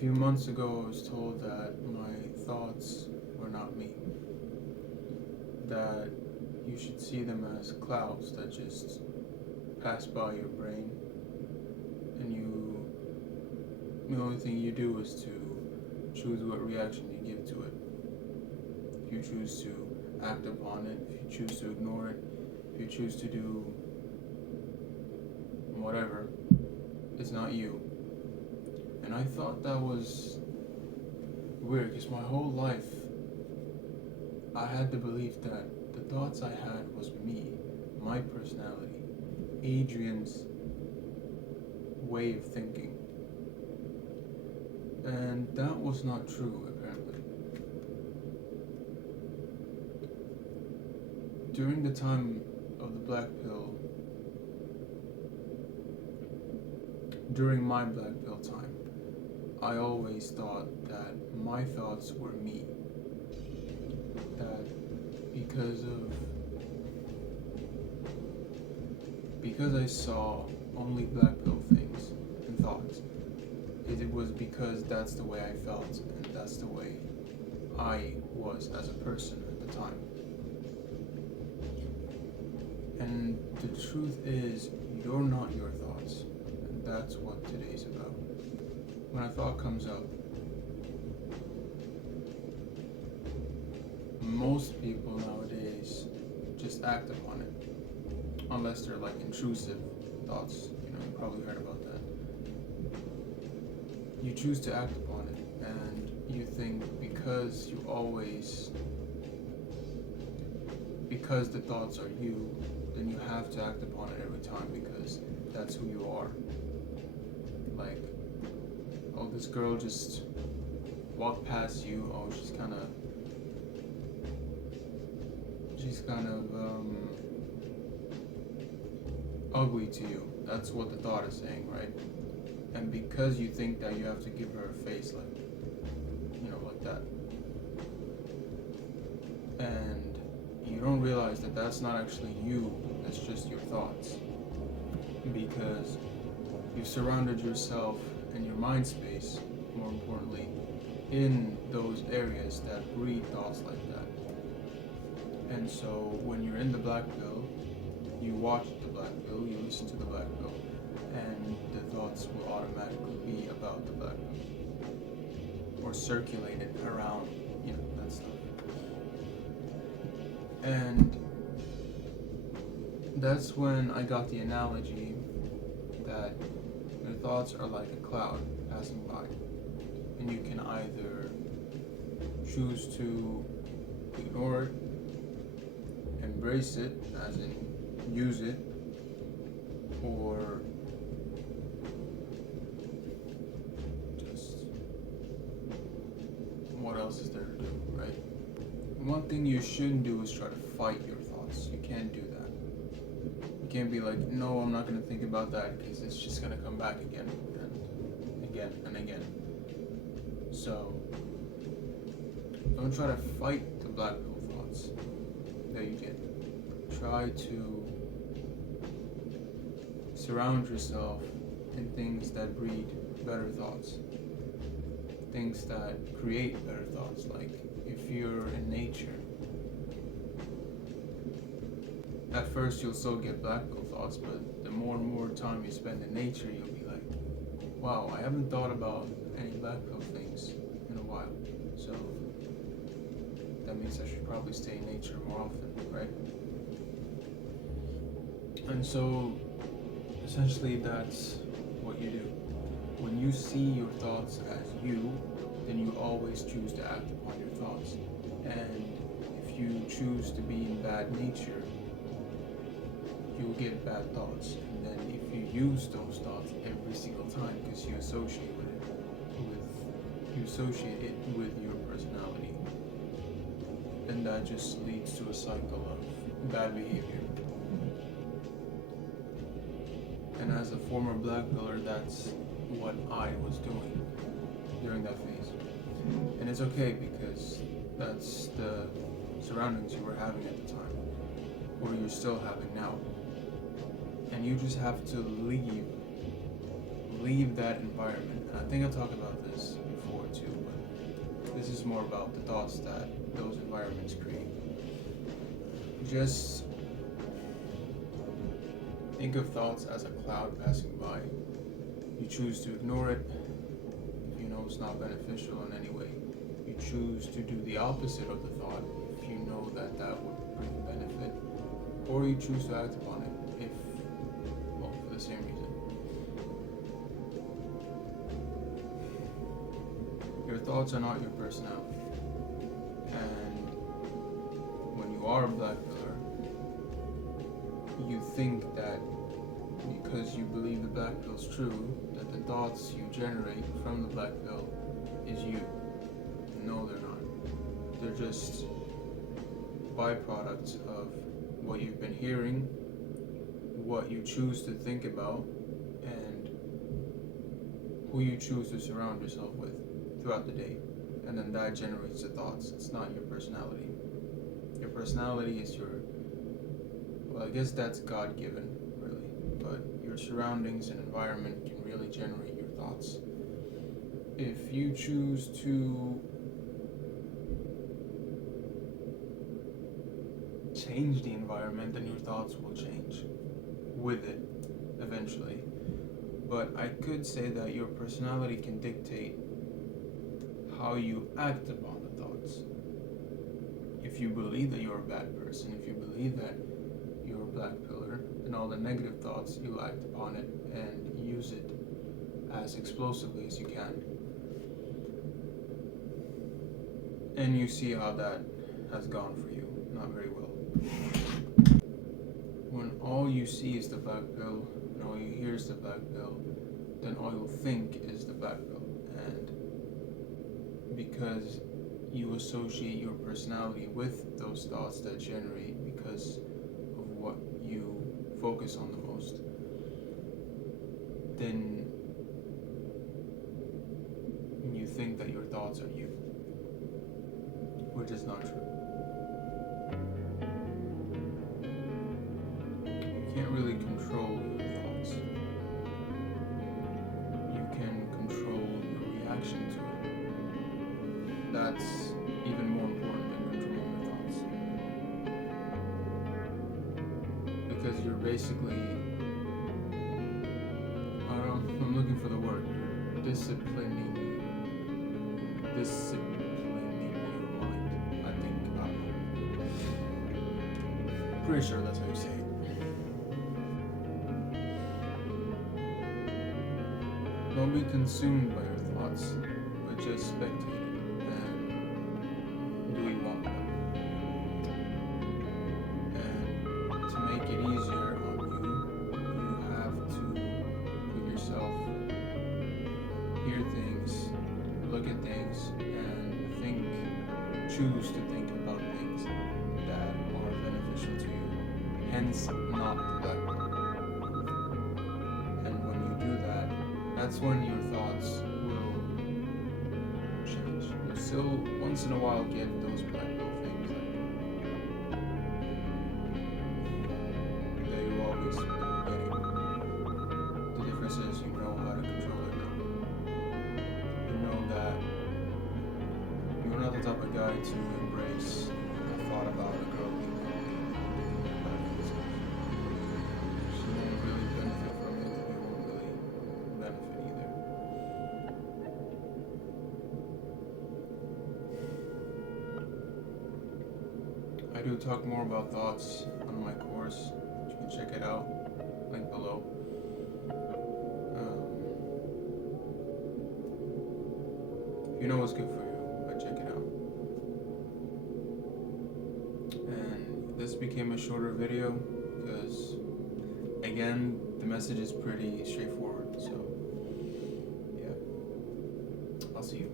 few months ago, I was told that my thoughts were not me. That you should see them as clouds that just pass by your brain, and the only thing you do is to choose what reaction you give to it. If you choose to act upon it, if you choose to ignore it, if you choose to do whatever, it's not you. And I thought that was weird because my whole life I had the belief that the thoughts I had was me, my personality, Adrian's way of thinking. And that was not true, apparently. During the time of the black pill, during my black pill time, I always thought that my thoughts were me. That because of because I saw only black pill things and thoughts, it was because that's the way I felt and that's the way I was as a person at the time. And the truth is, you're not your thoughts. And that's what today's about. When a thought comes up, most people nowadays just act upon it. Unless they're like intrusive thoughts. You probably heard about that. You choose to act upon it, and you think because the thoughts are you, then you have to act upon it every time because that's who you are. Like, oh, this girl just walked past you. Oh, she's kind of ugly to you. That's what the thought is saying, right? And because you think that you have to give her a face like that, and you don't realize that that's not actually you, that's just your thoughts. Because you've surrounded yourself and your mind space, more importantly, in those areas that breed thoughts like that. And so when you're in the black pill, you watch the black pill, you listen to the black pill, and the thoughts will automatically be about the black pill or circulated around, that stuff. And that's when I got the analogy that your thoughts are like a cloud passing by, and you can either choose to ignore it, embrace it, as in use it, or just what else is there to do, right? One thing you shouldn't do is try to fight your thoughts. You can't do that. You can't be like, no, I'm not going to think about that because it's just going to come back again and again and again. So don't try to fight the black pill thoughts that you get. Try to surround yourself in things that breed better thoughts, things that create better thoughts. Like if you're in nature, at first you'll still get black pill thoughts, but the more and more time you spend in nature, you'll be like, wow, I haven't thought about any black pill things in a while, so that means I should probably stay in nature more often, right? And so essentially that's what you do. When you see your thoughts as you, then you always choose to act upon your thoughts. And if you choose to be in bad nature, you'll get bad thoughts. And then if you use those thoughts every single time because you associate it with your personality, then that just leads to a cycle of bad behavior. And as a former black pillar, that's what I was doing during that phase. And it's okay because that's the surroundings you were having at the time, or you're still having now. And you just have to leave that environment, and I think I talked about this before too, but this is more about the thoughts that those environments create. Just think of thoughts as a cloud passing by. You choose to ignore it if you know it's not beneficial in any way. You choose to do the opposite of the thought if you know that that would bring benefit, or you choose to act upon it if, well, for the same reason. Your thoughts are not your personality, and when you are a black pillar, you think that because you believe the black pill is true, that the thoughts you generate from the black pill is you. No, they're not. They're just byproducts of what you've been hearing, what you choose to think about, and who you choose to surround yourself with throughout the day. And then that generates the thoughts. It's not your personality. Your personality is well, I guess that's God-given, really. But your surroundings and environment can really generate your thoughts. If you choose to change the environment, then your thoughts will change with it eventually. But I could say that your personality can dictate how you act upon the thoughts. If you believe that you're a bad person, if you believe that you're a black pillar, then all the negative thoughts, you'll act upon it and use it as explosively as you can. And you see how that has gone for you. Not very well. When all you see is the black pill, and all you hear is the black pill, then all you'll think is the black pill. And because you associate your personality with those thoughts that generate because of what you focus on the most, then you think that your thoughts are you, which is not true. You can't really control your thoughts. You can control your reaction to it. That's even more important than controlling your thoughts. Because you're basically, I'm looking for the word, you're disciplining your mind, I think. Pretty sure that's how you say it. Don't be consumed by your thoughts, but just spectate it and do what you want with them. And to make it easier on you, you have to put yourself, hear things, look at things, and choose to think about things that are beneficial to you, hence not the black pill. And when you do that, that's when your thoughts will change. You'll still once in a while get those black pill things that you always been getting. The difference is you know how to control it now. You know that you're not the type of guy to embrace the thought about a girl being ugly. She won't really benefit from it. You won't really benefit either. I do talk more about thoughts on my course. You can check it out. Link below. You know what's good for you, but check it out. And this became a shorter video because, again, the message is pretty straightforward. So, yeah, I'll see you.